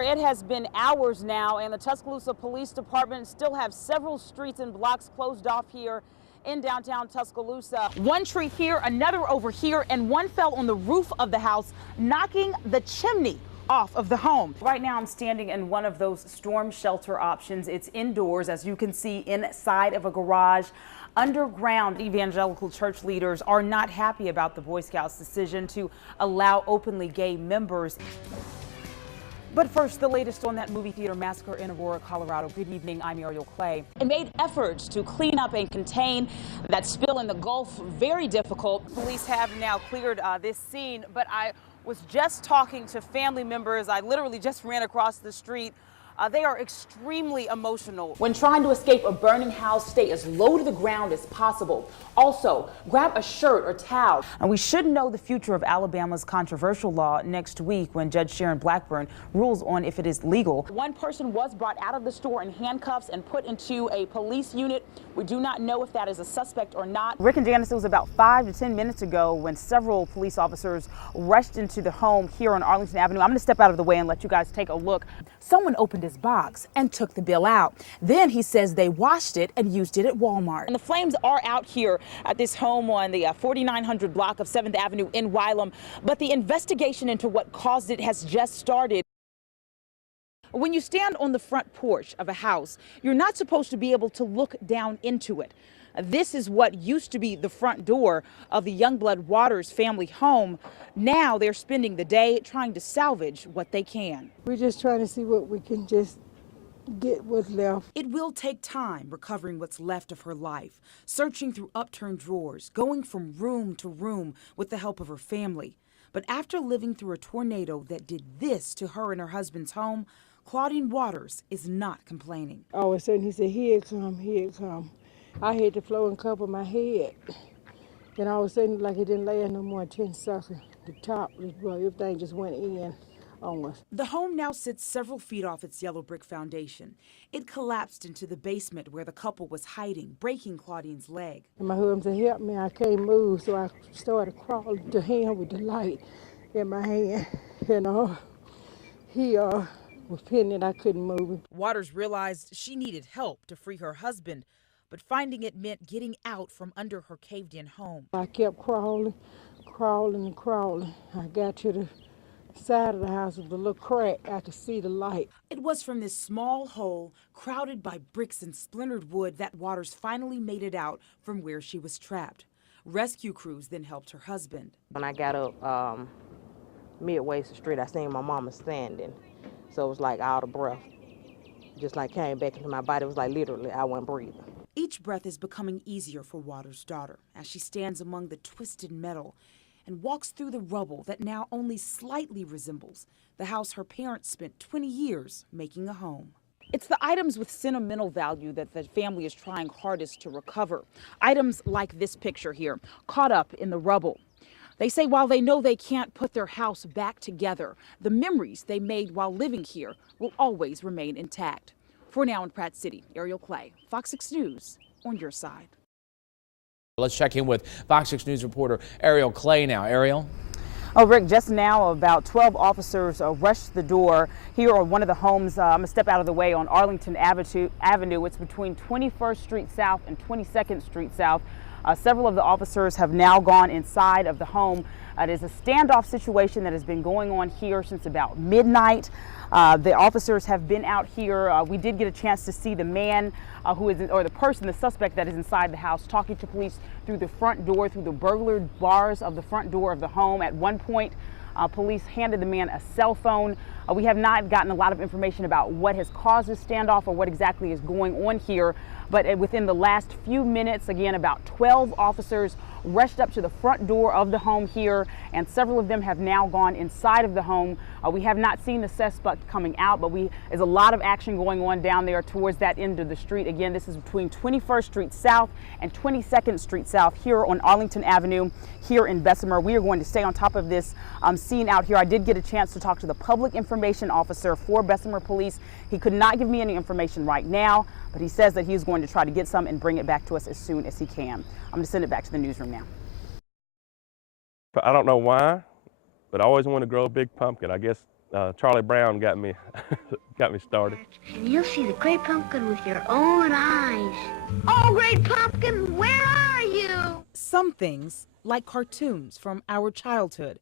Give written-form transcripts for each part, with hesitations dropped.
It has been hours now, and the Tuscaloosa Police Department still have several streets and blocks closed off here in downtown Tuscaloosa. One tree here, another over here, and one fell on the roof of the house, knocking the chimney off of the home. Right now I'm standing in one of those storm shelter options. It's indoors, as you can see, inside of a garage. Underground. Evangelical church leaders are not happy about the Boy Scouts' decision to allow openly gay members. But first, the latest on that movie theater massacre in Aurora, Colorado. Good evening, I'm Arielle Clay. It made efforts to clean up and contain that spill in the Gulf very difficult. Police have now cleared this scene, but I was just talking to family members. I literally just ran across the street. They are extremely emotional. When trying to escape a burning house, stay as low to the ground as possible. Also, grab a shirt or towel. And we should know the future of Alabama's controversial law next week when Judge Sharon Blackburn rules on if it is legal. One person was brought out of the store in handcuffs and put into a police unit. We do not know if that is a suspect or not. Rick and Janice, it was about 5 to 10 minutes ago when several police officers rushed into the home here on Arlington Avenue. I'm going to step out of the way and let you guys take a look. Someone opened his box and took the bill out. Then he says they washed it and used it at Walmart. And the flames are out here at this home on the 4900 block of 7th Avenue in Wylam, but the investigation into what caused it has just started. When you stand on the front porch of a house, you're not supposed to be able to look down into it. This is what used to be the front door of the Youngblood Waters family home. Now they're spending the day trying to salvage what they can. We're just trying to see what we can just get what's left. It will take time recovering what's left of her life, searching through upturned drawers, going from room to room with the help of her family. But after living through a tornado that did this to her and her husband's home, Claudine Waters is not complaining. All of a sudden he said, "Here it come, here it come." I hit the floor and covered my head. Then all of a sudden, like it didn't last no more 10 seconds. The top, everything just went in on us. The home now sits several feet off its yellow brick foundation. It collapsed into the basement where the couple was hiding, breaking Claudine's leg. And my husband said, "Help me, I can't move." So I started crawling to him with the light in my hand. And he was pinning it, I couldn't move it. Waters realized she needed help to free her husband, but finding it meant getting out from under her caved-in home. I kept crawling, and crawling. I got to the side of the house with a little crack. I could see the light. It was from this small hole, crowded by bricks and splintered wood, that Waters finally made it out from where she was trapped. Rescue crews then helped her husband. When I got up midway the street, I seen my mama standing. So it was like out of breath. Just like came back into my body. It was like literally I wasn't breathing. Each breath is becoming easier for Waters' daughter as she stands among the twisted metal and walks through the rubble that now only slightly resembles the house her parents spent 20 years making a home. It's the items with sentimental value that the family is trying hardest to recover. Items like this picture here, caught up in the rubble. They say while they know they can't put their house back together, the memories they made while living here will always remain intact. For now in Pratt City, Arielle Clay, Fox 6 News, on your side. Let's check in with Fox 6 News reporter Arielle Clay now. Arielle? Oh, Rick, just now about 12 officers rushed the door here on one of the homes. I'm going to step out of the way on Arlington Avenue. It's between 21st Street South and 22nd Street South. Several of the officers have now gone inside of the home. It is a standoff situation that has been going on here since about midnight. The officers have been out here. We did get a chance to see the man the suspect that is inside the house talking to police through the front door, through the burglar bars of the front door of the home. At one point, police handed the man a cell phone. We have not gotten a lot of information about what has caused this standoff or what exactly is going on here. But within the last few minutes, again, about 12 officers rushed up to the front door of the home here, and several of them have now gone inside of the home. We have not seen the suspect coming out, but there's a lot of action going on down there towards that end of the street. Again, this is between 21st Street South and 22nd Street South here on Arlington Avenue here in Bessemer. We are going to stay on top of this scene out here. I did get a chance to talk to the public information officer for Bessemer Police. He could not give me any information right now, but he says that he's going to try to get some and bring it back to us as soon as he can. I'm going to send it back to the newsroom now. I don't know why, but I always wanted to grow a big pumpkin. I guess Charlie Brown got me got me started. And you'll see the great pumpkin with your own eyes. Oh, great pumpkin, where are you? Some things, like cartoons from our childhood,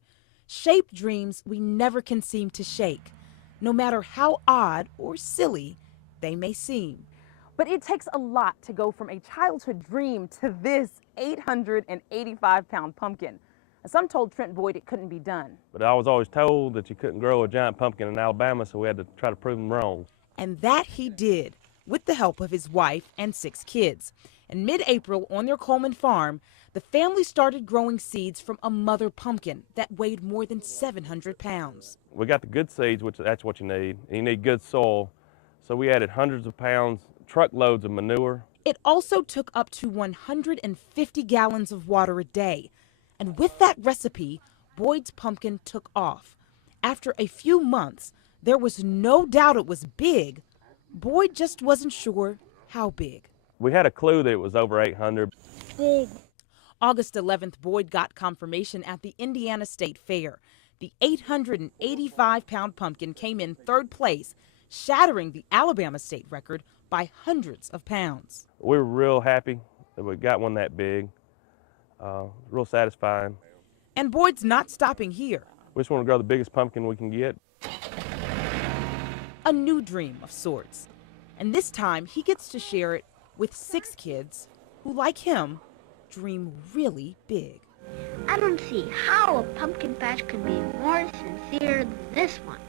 shape dreams we never can seem to shake, no matter how odd or silly they may seem. But it takes a lot to go from a childhood dream to this 885-pound pumpkin. Some told Trent Boyd it couldn't be done. But I was always told that you couldn't grow a giant pumpkin in Alabama, so we had to try to prove them wrong. And that he did, with the help of his wife and 6 kids. In mid-April, on their Coleman farm, the family started growing seeds from a mother pumpkin that weighed more than 700 pounds. We got the good seeds, which that's what you need. And you need good soil. So we added hundreds of pounds, truckloads of manure. It also took up to 150 gallons of water a day. And with that recipe, Boyd's pumpkin took off. After a few months, there was no doubt it was big. Boyd just wasn't sure how big. We had a clue that it was over 800. Big. August 11th, Boyd got confirmation at the Indiana State Fair. The 885-pound pumpkin came in 3rd place, shattering the Alabama state record by hundreds of pounds. We were real happy that we got one that big. Real satisfying. And Boyd's not stopping here. We just want to grow the biggest pumpkin we can get. A new dream of sorts. And this time he gets to share it with 6 kids who, like him, dream really big. I don't see how a pumpkin patch could be more sincere than this one.